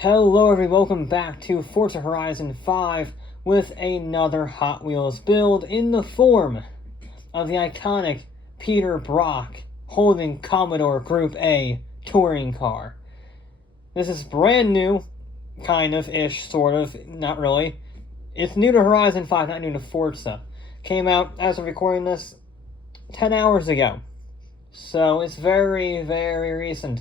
Hello everybody, welcome back to Forza Horizon 5 with another Hot Wheels build in the form of the iconic Peter Brock Holden Commodore Group A touring car. This is brand new, kind of-ish, sort of, not really. It's new to Horizon 5, not new to Forza. Came out, as of recording this, 10 hours ago. So it's very, very recent.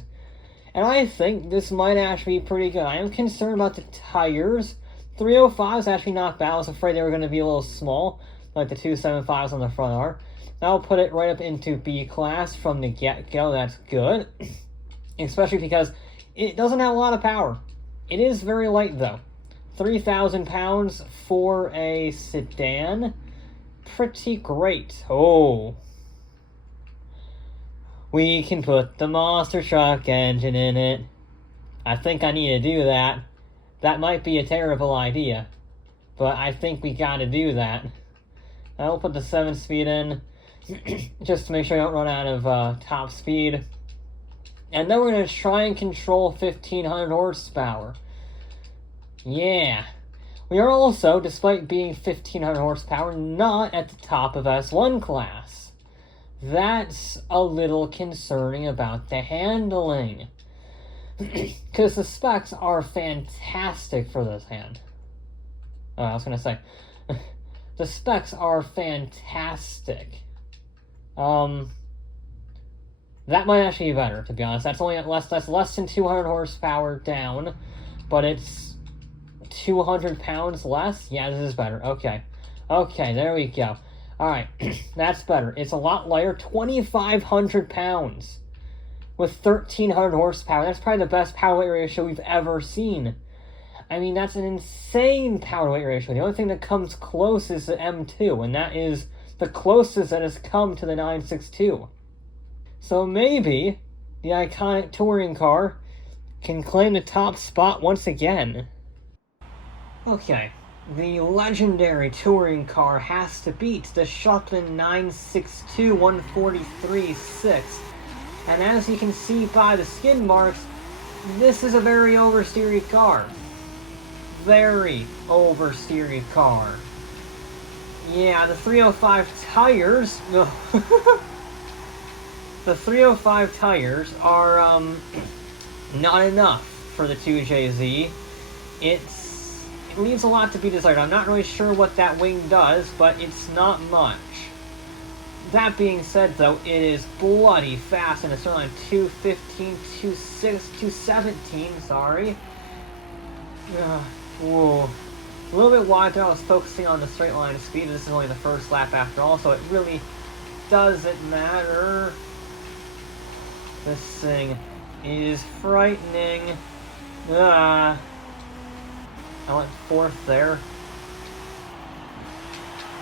And I think this might actually be pretty good. I am concerned about the tires. 305 is actually not bad. I was afraid they were going to be a little small, like the 275s on the front are. That'll put it right up into B class from the get-go. That's good. Especially because it doesn't have a lot of power. It is very light, though. 3,000 pounds for a sedan. Pretty great. Oh. We can put the monster truck engine in it. I think I need to do that. That might be a terrible idea, but I think we gotta do that. I'll put the 7-speed in, just to make sure I don't run out of top speed. And then we're gonna try and control 1,500 horsepower. Yeah. We are also, despite being 1,500 horsepower, not at the top of S1 class. That's a little concerning about the handling. Because the specs are fantastic for this hand. Oh, I was going to say. The specs are fantastic. That might actually be better, to be honest. That's only that's less than 200 horsepower down, but it's 200 pounds less. Yeah, this is better. Okay. Okay, there we go. Alright, that's better. It's a lot lighter, 2,500 pounds with 1,300 horsepower. That's probably the best power-weight ratio we've ever seen. I mean, that's an insane power-weight ratio. The only thing that comes close is the M2, and that is the closest that has come to the 962. So maybe the iconic touring car can claim the top spot once again. Okay. The legendary touring car has to beat the Shetland 962 143.6. And as you can see by the skid marks, this is a very oversteered car. Very oversteered car. Yeah, the 305 tires... the 305 tires are, not enough for the 2JZ. It leaves a lot to be desired. I'm not really sure what that wing does, but it's not much. That being said, though, it is bloody fast, and it's only 215, 26, 217, sorry. Whoa. A little bit wide there. I was focusing on the straight line speed. This is only the first lap after all, so it really doesn't matter. This thing is frightening. I went fourth there.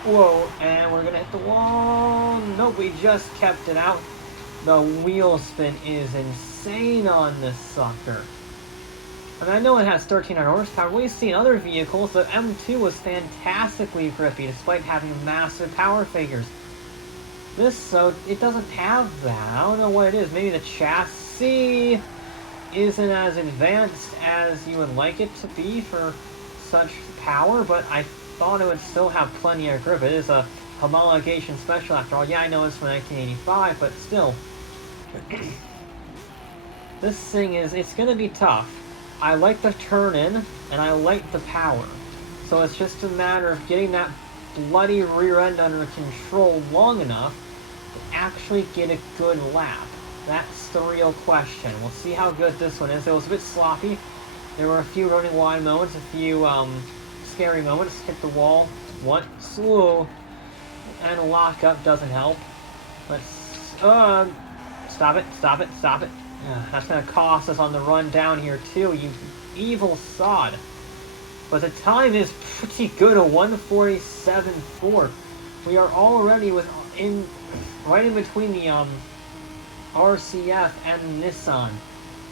Whoa, and we're gonna hit the wall. Nope, we just kept it out. The wheel spin is insane on this sucker. I mean, I know it has 1,300 horsepower. We've seen other vehicles. The M2 was fantastically grippy despite having massive power figures. This, so it doesn't have that. I don't know what it is. Maybe the chassis isn't as advanced as you would like it to be for such power, but I thought it would still have plenty of grip. It is a homologation special after all. Yeah, I know it's from 1985, but still. This thing it's gonna be tough. I like the turn-in, and I like the power. So it's just a matter of getting that bloody rear end under control long enough to actually get a good lap. That's the real question. We'll see how good this one is. It was a bit sloppy. There were a few running wide moments, a few scary moments. Hit the wall once, whoa, and a lockup doesn't help. Let's stop it, stop it, stop it. That's gonna cost us on the run down here too, you evil sod. But the time is pretty good, a 147.4. We are already right in between the RCF and Nissan.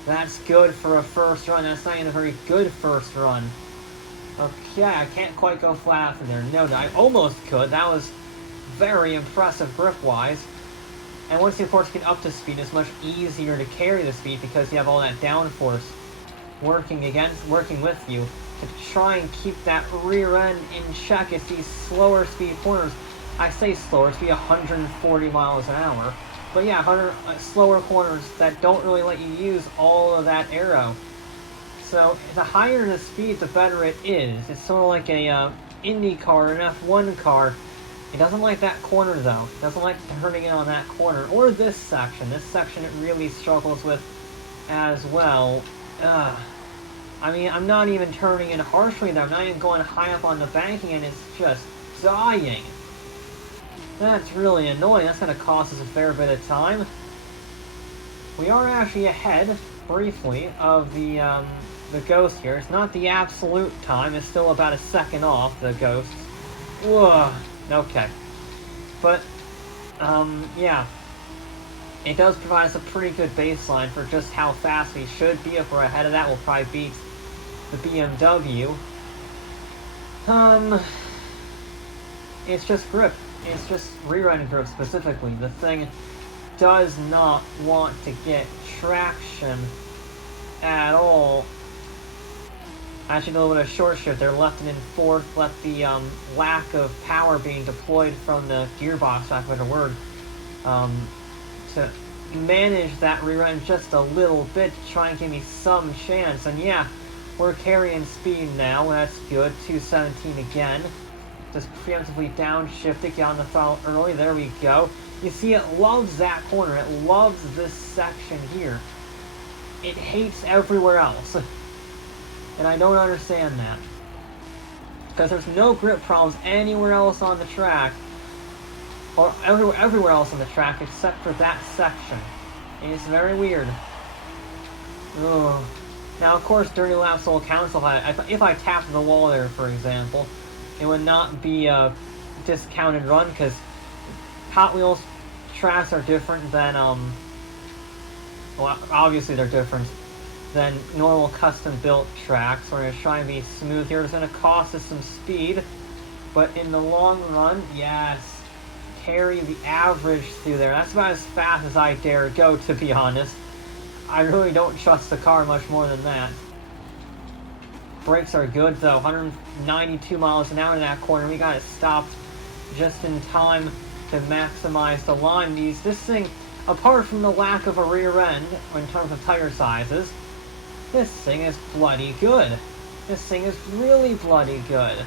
That's good for a first run. That's not even a very good first run. Okay, I can't quite go flat out from there. No, I almost could. That was very impressive grip-wise. And once you, of course, get up to speed, it's much easier to carry the speed because you have all that downforce. working with you to try and keep that rear end in check. It's these slower speed corners. I say slower speed, 140 miles an hour. But yeah, slower corners that don't really let you use all of that aero. So the higher the speed, the better it is. It's sort of like a Indy car, an F1 car. It doesn't like that corner though. It doesn't like turning in on that corner. Or this section. This section it really struggles with as well. I mean, I'm not even turning in harshly though. I'm not even going high up on the banking and it's just dying. That's really annoying. That's going to cost us a fair bit of time. We are actually ahead, briefly, of the Ghost here. It's not the absolute time. It's still about a second off the Ghosts. Whoa. Okay. But, yeah. It does provide us a pretty good baseline for just how fast we should be. If we're ahead of that, we'll probably beat the BMW. It's just grip. It's just rear-end grip specifically. The thing does not want to get traction at all. Actually, a little bit of short shift there. Left it in fourth. Left the lack of power being deployed from the gearbox, for lack of a better word, to manage that rear end just a little bit to try and give me some chance. And yeah, we're carrying speed now. That's good. 217 again. Just preemptively downshift it, get on the throttle early. There we go. You see, it loves that corner. It loves this section here. It hates everywhere else. And I don't understand that. Because there's no grip problems anywhere else on the track. Or everywhere else on the track except for that section. And it's very weird. Ugh. Now, of course, dirty laps will count. So if I tapped the wall there, for example, it would not be a discounted run, because Hot Wheels tracks are different than, well, obviously they're different than normal custom-built tracks. We're going to try and be smooth here. It's going to cost us some speed, but in the long run, yes, carry the average through there. That's about as fast as I dare go, to be honest. I really don't trust the car much more than that. Brakes are good though, 192 miles an hour in that corner. We got it stopped just in time to maximize the line. This thing, apart from the lack of a rear end in terms of tire sizes, this thing is bloody good. This thing is really bloody good.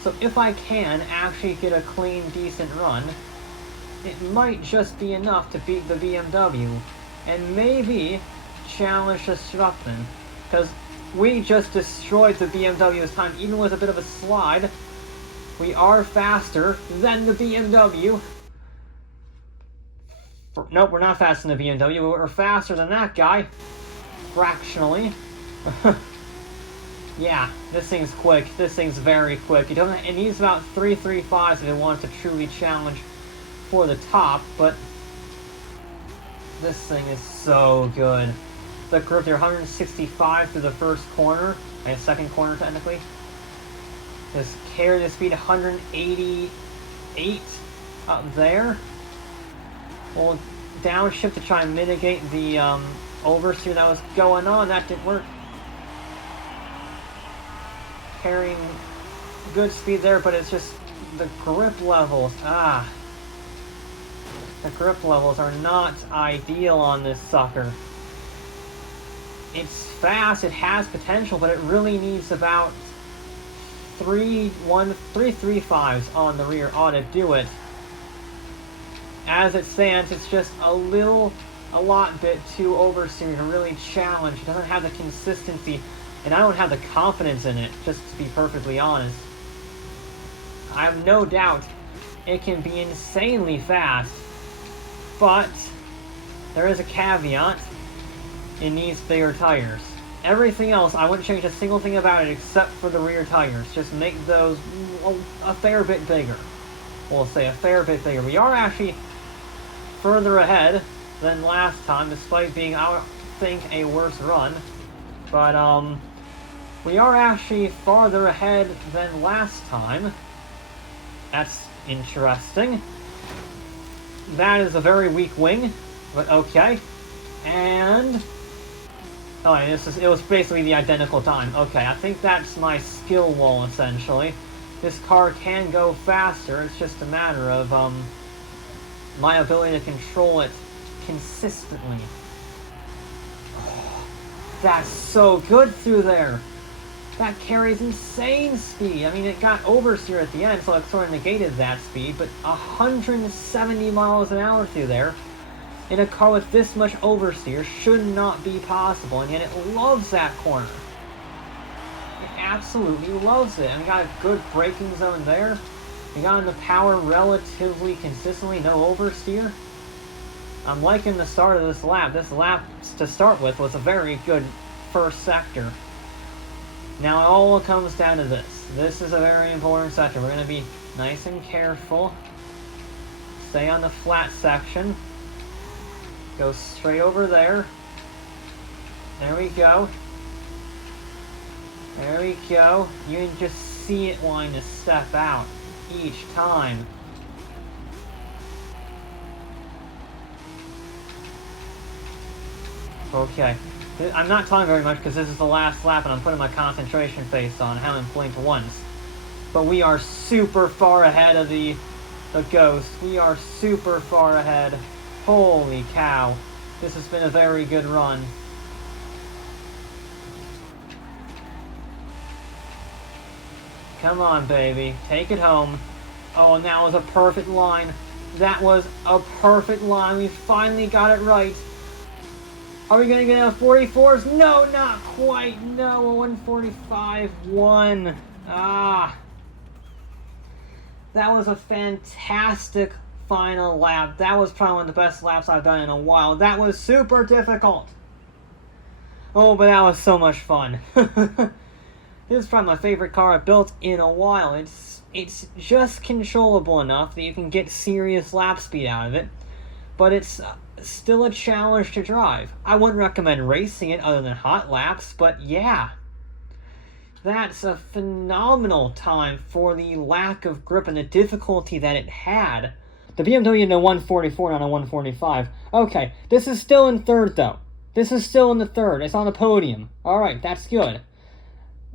So if I can actually get a clean, decent run, it might just be enough to beat the BMW and maybe challenge the Struckman, because we just destroyed the BMW's time, even with a bit of a slide. We are faster than the BMW. Nope, we're not faster than the BMW. We're faster than that guy. Fractionally. Yeah, this thing's quick. This thing's very quick. It needs about 335s if it wants to truly challenge for the top, but this thing is so good. The grip there, 165 through the first corner, and second corner technically. Just carry the speed, 188 up there. We'll downshift to try and mitigate the oversteer that was going on. That didn't work. Carrying good speed there, but it's just the grip levels. The grip levels are not ideal on this sucker. It's fast, it has potential, but it really needs about 335s on the rear ought to do it. As it stands, it's just a lot bit too oversteering to really challenge. It doesn't have the consistency, and I don't have the confidence in it, just to be perfectly honest. I have no doubt it can be insanely fast, but there is a caveat. It needs bigger tires. Everything else, I wouldn't change a single thing about it except for the rear tires. Just make those a fair bit bigger. We'll say a fair bit bigger. We are actually further ahead than last time, despite being, I think, a worse run. But, we are actually farther ahead than last time. That's interesting. That is a very weak wing, but okay. And Oh, and it was basically the identical time. Okay, I think that's my skill wall, essentially. This car can go faster, it's just a matter of, my ability to control it consistently. Oh, that's so good through there! That carries insane speed. I mean, it got oversteer at the end, so it sort of negated that speed, but 170 miles an hour through there in a car with this much oversteer should not be possible, and yet it loves that corner. It absolutely loves it. And we got a good braking zone there. We got in the power relatively consistently, no oversteer. I'm liking the start of this lap. This lap, to start with, was a very good first sector. Now it all comes down to this. This is a very important sector. We're going to be nice and careful. Stay on the flat section. Go straight over there. There we go. There we go. You can just see it wanting to step out each time. Okay. I'm not talking very much because this is the last lap and I'm putting my concentration face on. I haven't blinked once. But we are super far ahead of the Ghost. We are super far ahead. Holy cow. This has been a very good run. Come on, baby. Take it home. Oh, and that was a perfect line. That was a perfect line. We finally got it right. Are we going to get a 44s? No, not quite. No, a 145-1. Ah. That was a fantastic final lap. That was probably one of the best laps I've done in a while. That was super difficult. Oh, but that was so much fun. This is probably my favorite car I've built in a while. It's just controllable enough that you can get serious lap speed out of it. But it's still a challenge to drive. I wouldn't recommend racing it other than hot laps, but yeah. That's a phenomenal time for the lack of grip and the difficulty that it had. The BMW in a 144, not a 145. Okay, this is still in third, though. This is still in the third. It's on the podium. Alright, that's good.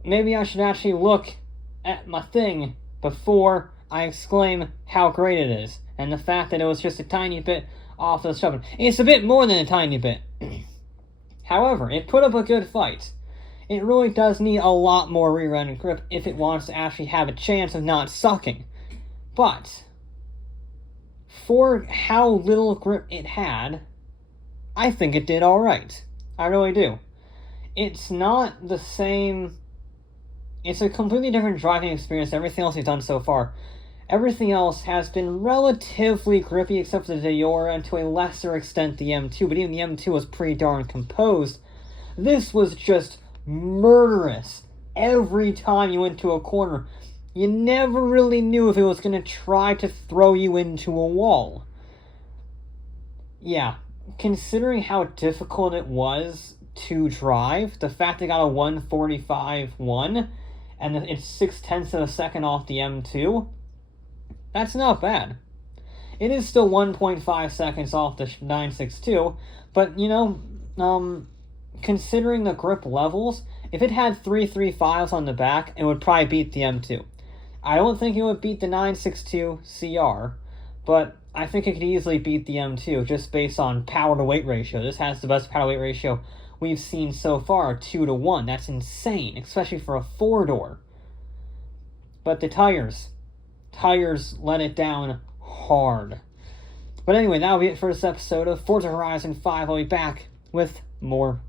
Maybe I should actually look at my thing before I exclaim how great it is. And the fact that it was just a tiny bit off the shoving. It's a bit more than a tiny bit. However, it put up a good fight. It really does need a lot more rear-end grip if it wants to actually have a chance of not sucking. But for how little grip it had, I think it did alright. I really do. It's not the same. It's a completely different driving experience than everything else we've done so far. Everything else has been relatively grippy except for the Diora and to a lesser extent the M2, but even the M2 was pretty darn composed. This was just murderous. Every time you went to a corner, you never really knew if it was going to try to throw you into a wall. Yeah, considering how difficult it was to drive, the fact it got a 145-1, and it's 0.6 of a second off the M2, that's not bad. It is still 1.5 seconds off the 962, but, you know, considering the grip levels, if it had 335s on the back, it would probably beat the M2. I don't think it would beat the 962 CR, but I think it could easily beat the M2 just based on power-to-weight ratio. This has the best power-to-weight ratio we've seen so far, 2-to-1. That's insane, especially for a four-door. But the tires let it down hard. But anyway, that'll be it for this episode of Forza Horizon 5. I'll be back with more